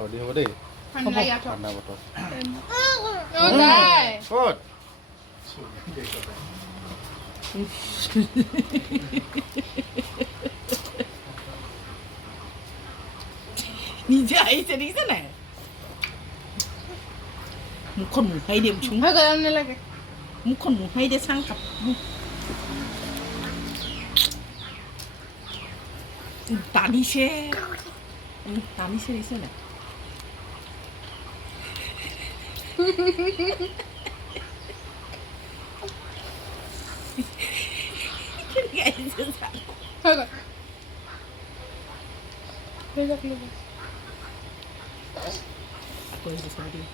চৰ্দি হ'ব দেই ঠাণ্ডা বতৰ ক'ত নিজে আহিছে দেখিছে নাই মুখখন মোহাই দিয়ে নালাগে মুখখন মোহাই দিয়ে চাং কাপ টানিছে টানিছে দিছে নাই আকৌ আহিছে চাব দিওঁ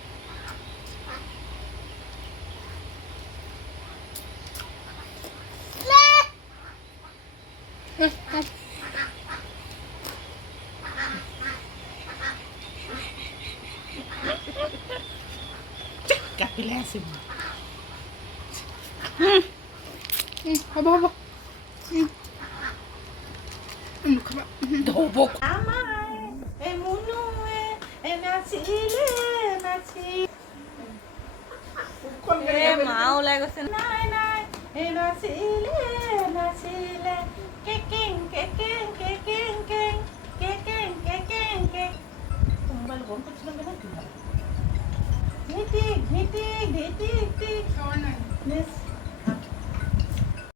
কাটিলে আছে হ'ব হ'ব ধোব আমায় এ মুনুয়ে এ নাচিলে নাচি এ মা ওলাই গৈছে নাই নাই এ নাচিলে নাচিলে কেকেং কেকেং কেকেং কেং কেকেং কেকেং কেং মোবাইল বন্ধ করছিলাম কেন কি নীতি নীতি নীতি নীতি